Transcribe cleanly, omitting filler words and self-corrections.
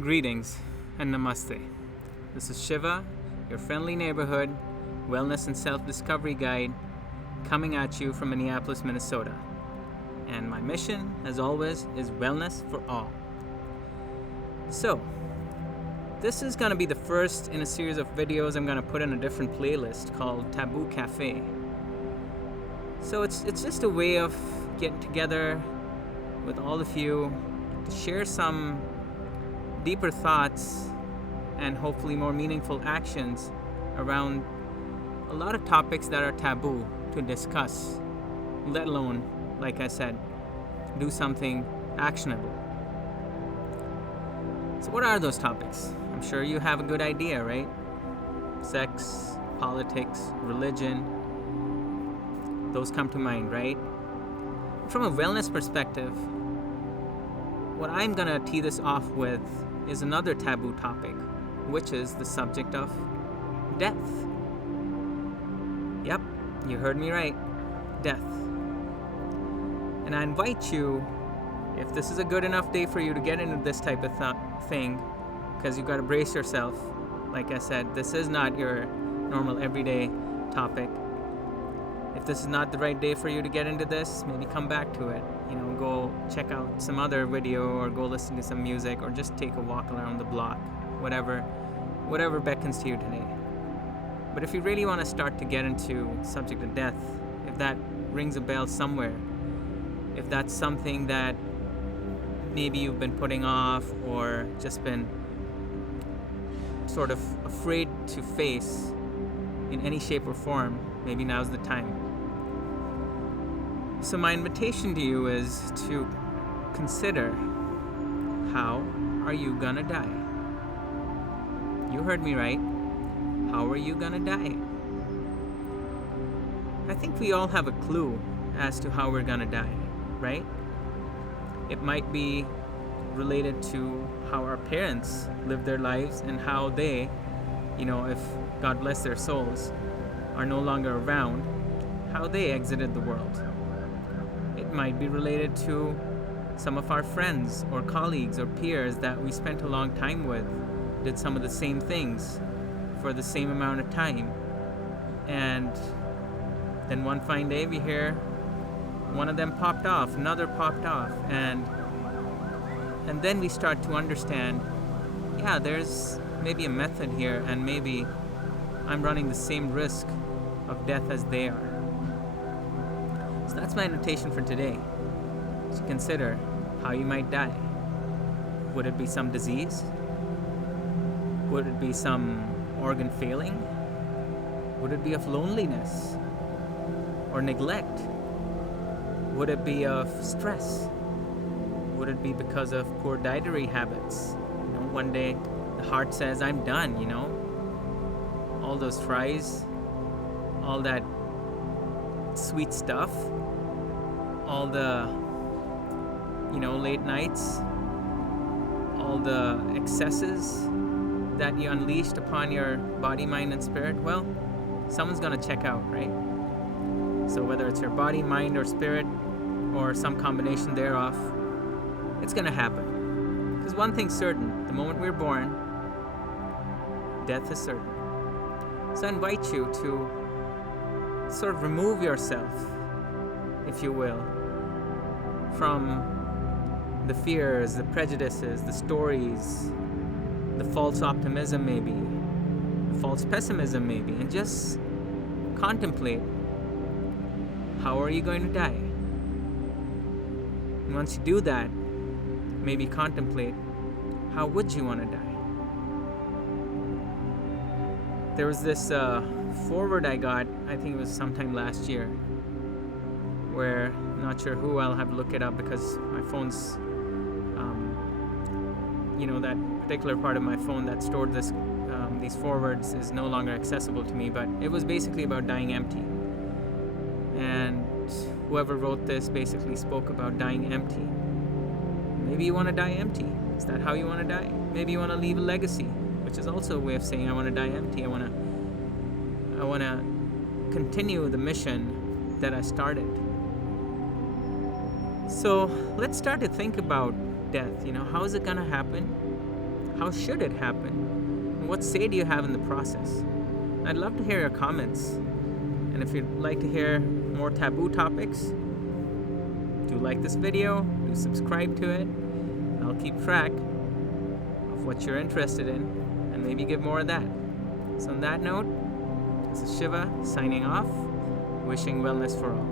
Greetings and namaste. This is Shiva, your friendly neighborhood wellness and self-discovery guide, coming at you from Minneapolis, Minnesota. And my mission, as always, is wellness for all. So, this is going to be the first in a series of videos I'm going to put in a different playlist called Taboo Cafe. So it's just a way of getting together with all of you to share some deeper thoughts and hopefully more meaningful actions around a lot of topics that are taboo to discuss, let alone, like I said, do something actionable. So what are those topics? I'm sure you have a good idea, right? Sex, politics, religion, those come to mind, right? From a wellness perspective, what I'm gonna tee this off with is another taboo topic, which is the subject of death. Yep, you heard me right, death. And I invite you, if this is a good enough day for you to get into this type of thing, because you've got to brace yourself. Like I said, this is not your normal everyday topic. If this is not the right day for you to get into this, maybe come back to it. Go check out some other video or go listen to some music or just take a walk around the block, whatever beckons to you today. But if you really want to start to get into the subject of death, if that rings a bell somewhere, if that's something that maybe you've been putting off or just been sort of afraid to face in any shape or form, maybe now's the time. So my invitation to you is to consider, how are you gonna die? You heard me right. How are you gonna die? I think we all have a clue as to how we're gonna die, right? It might be related to how our parents lived their lives and how they, if God bless their souls, are no longer around, how they exited the world. It might be related to some of our friends or colleagues or peers that we spent a long time with, did some of the same things for the same amount of time. And then one fine day we hear one of them popped off, another popped off, and then we start to understand, yeah, there's maybe a method here, and maybe I'm running the same risk of death as they are. So that's my invitation for today, to consider how you might die. Would it be some disease? Would it be some organ failing? Would it be of loneliness or neglect? Would it be of stress? Would it be because of poor dietary habits? One day the heart says, I'm done, all those fries, all that sweet stuff, all the, late nights, all the excesses that you unleashed upon your body, mind, and spirit. Well, someone's gonna check out, right? So whether it's your body, mind, or spirit, or some combination thereof, it's gonna happen. Because one thing's certain, the moment we're born, death is certain. So I invite you to sort of remove yourself, if you will, from the fears, the prejudices, the stories, the false optimism maybe, the false pessimism maybe, and just contemplate, how are you going to die? And once you do that, maybe contemplate, how would you want to die? There was this forward I got, I think it was sometime last year, where, I'm not sure who, I'll have to look it up because my phone's, that particular part of my phone that stored these forwards is no longer accessible to me, but it was basically about dying empty. And whoever wrote this basically spoke about dying empty. Maybe you want to die empty. Is that how you want to die? Maybe you want to leave a legacy, which is also a way of saying I want to die empty. I want to continue the mission that I started. So let's start to think about death. How is it going to happen? How should it happen? And what say do you have in the process? I'd love to hear your comments. And if you'd like to hear more taboo topics, do like this video, do subscribe to it. I'll keep track of what you're interested in and maybe give more of that. So on that note, this is Shiva signing off, wishing wellness for all.